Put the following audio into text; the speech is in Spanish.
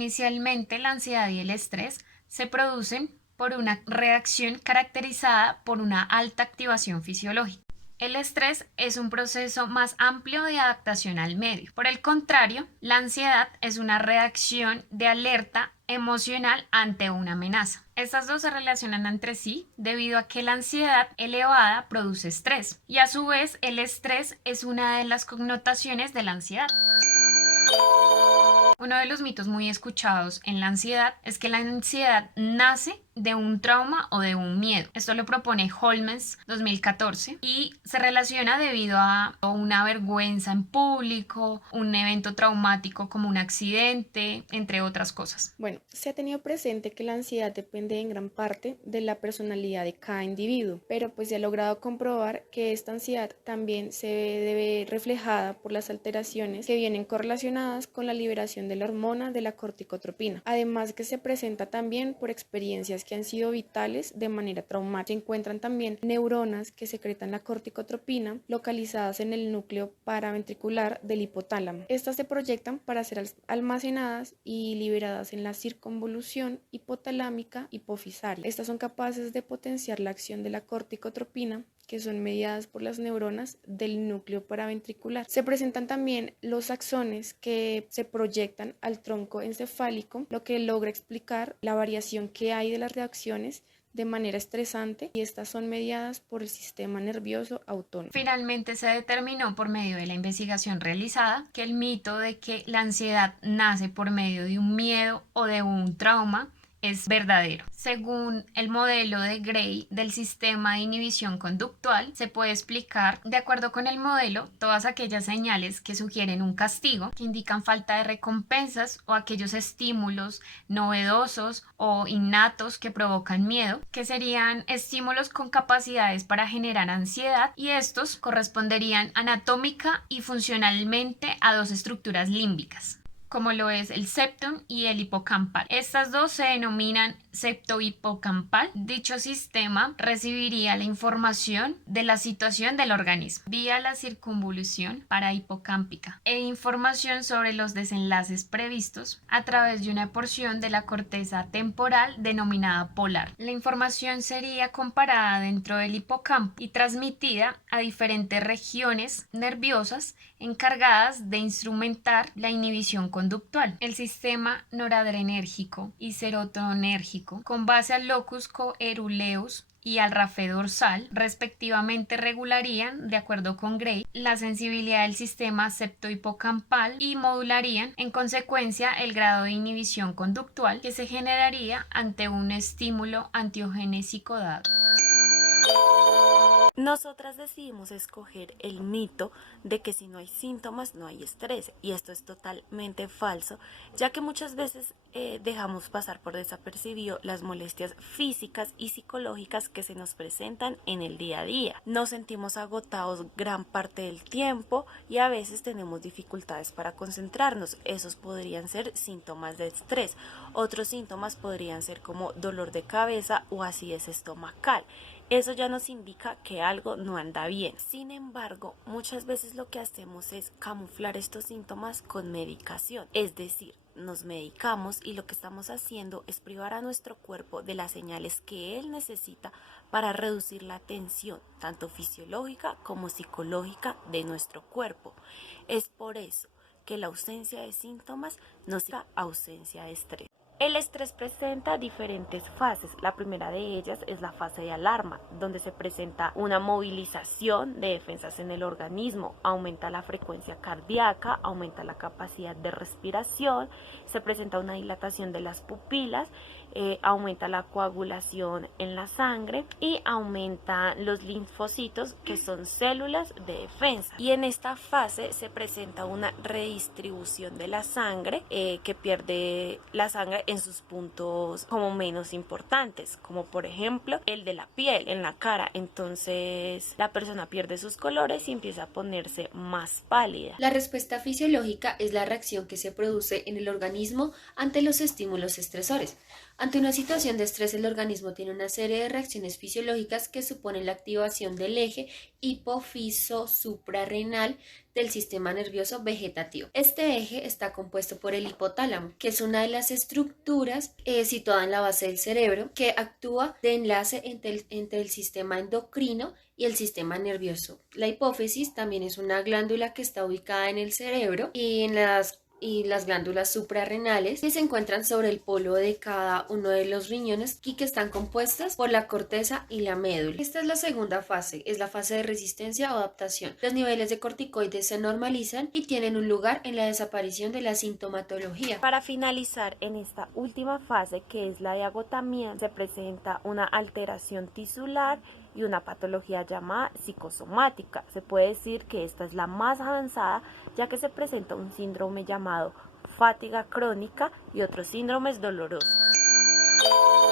Inicialmente, la ansiedad y el estrés se producen por una reacción caracterizada por una alta activación fisiológica. El estrés es un proceso más amplio de adaptación al medio. Por el contrario, la ansiedad es una reacción de alerta emocional ante una amenaza. Estas dos se relacionan entre sí debido a que la ansiedad elevada produce estrés y a su vez el estrés es una de las connotaciones de la ansiedad. Uno de los mitos muy escuchados en la ansiedad es que la ansiedad nace de un trauma o de un miedo. Esto lo propone Holmes 2014 y se relaciona debido a una vergüenza en público, un evento traumático como un accidente, entre otras cosas. Bueno, se ha tenido presente que la ansiedad depende en gran parte de la personalidad de cada individuo, pero pues se ha logrado comprobar que esta ansiedad también se debe reflejada por las alteraciones que vienen correlacionadas con la liberación de la hormona de la corticotropina, además que se presenta también por experiencias que han sido vitales de manera traumática. Se encuentran también neuronas que secretan la corticotropina localizadas en el núcleo paraventricular del hipotálamo. Estas se proyectan para ser almacenadas y liberadas en la circunvolución hipotalámica hipofisaria. Estas son capaces de potenciar la acción de la corticotropina, que son mediadas por las neuronas del núcleo paraventricular. Se presentan también los axones que se proyectan al tronco encefálico, lo que logra explicar la variación que hay de las reacciones de manera estresante, y estas son mediadas por el sistema nervioso autónomo. Finalmente se determinó por medio de la investigación realizada que el mito de que la ansiedad nace por medio de un miedo o de un trauma es verdadero. Según el modelo de Gray del sistema de inhibición conductual, se puede explicar, de acuerdo con el modelo, todas aquellas señales que sugieren un castigo, que indican falta de recompensas o aquellos estímulos novedosos o innatos que provocan miedo, que serían estímulos con capacidades para generar ansiedad, y estos corresponderían anatómica y funcionalmente a dos estructuras límbicas, como lo es el septum y el hipocampal. Estas dos se denominan septohipocampal. Dicho sistema recibiría la información de la situación del organismo vía la circunvolución parahipocámpica e información sobre los desenlaces previstos a través de una porción de la corteza temporal denominada polar. La información sería comparada dentro del hipocampo y transmitida a diferentes regiones nerviosas encargadas de instrumentar la inhibición conductual. El sistema noradrenérgico y serotonérgico, con base al locus coeruleus y al rafe dorsal, respectivamente, regularían, de acuerdo con Gray, la sensibilidad del sistema septohipocampal y modularían, en consecuencia, el grado de inhibición conductual que se generaría ante un estímulo antiogénico dado. Nosotras decidimos escoger el mito de que si no hay síntomas no hay estrés, y esto es totalmente falso, ya que muchas veces dejamos pasar por desapercibido las molestias físicas y psicológicas que se nos presentan en el día a día. Nos sentimos agotados gran parte del tiempo y a veces tenemos dificultades para concentrarnos. Esos podrían ser síntomas de estrés. Otros síntomas podrían ser como dolor de cabeza o acidez estomacal. Eso ya nos indica que algo no anda bien. Sin embargo, muchas veces lo que hacemos es camuflar estos síntomas con medicación, es decir, nos medicamos y lo que estamos haciendo es privar a nuestro cuerpo de las señales que él necesita para reducir la tensión, tanto fisiológica como psicológica de nuestro cuerpo. Es por eso que la ausencia de síntomas no significa ausencia de estrés. El estrés presenta diferentes fases. La primera de ellas es la fase de alarma, donde se presenta una movilización de defensas en el organismo, aumenta la frecuencia cardíaca, aumenta la capacidad de respiración, se presenta una dilatación de las pupilas, aumenta la coagulación en la sangre y aumenta los linfocitos, que son células de defensa. Y en esta fase se presenta una redistribución de la sangre, que pierde la sangre en sus puntos como menos importantes, como por ejemplo el de la piel, en la cara. Entonces la persona pierde sus colores y empieza a ponerse más pálida. La respuesta fisiológica es la reacción que se produce en el organismo ante los estímulos estresores. Ante una situación de estrés, el organismo tiene una serie de reacciones fisiológicas que suponen la activación del eje hipófiso-suprarrenal del sistema nervioso vegetativo. Este eje está compuesto por el hipotálamo, que es una de las estructuras situada en la base del cerebro, que actúa de enlace entre el sistema endocrino y el sistema nervioso. La hipófisis también es una glándula que está ubicada en el cerebro y las glándulas suprarrenales que se encuentran sobre el polo de cada uno de los riñones y que están compuestas por la corteza y la médula. Esta es la segunda fase, es la fase de resistencia o adaptación. Los niveles de corticoides se normalizan y tienen un lugar en la desaparición de la sintomatología. Para finalizar, en esta última fase, que es la de agotamiento, se presenta una alteración tisular y una patología llamada psicosomática. Se puede decir que esta es la más avanzada, ya que se presenta un síndrome llamado fatiga crónica y otros síndromes dolorosos.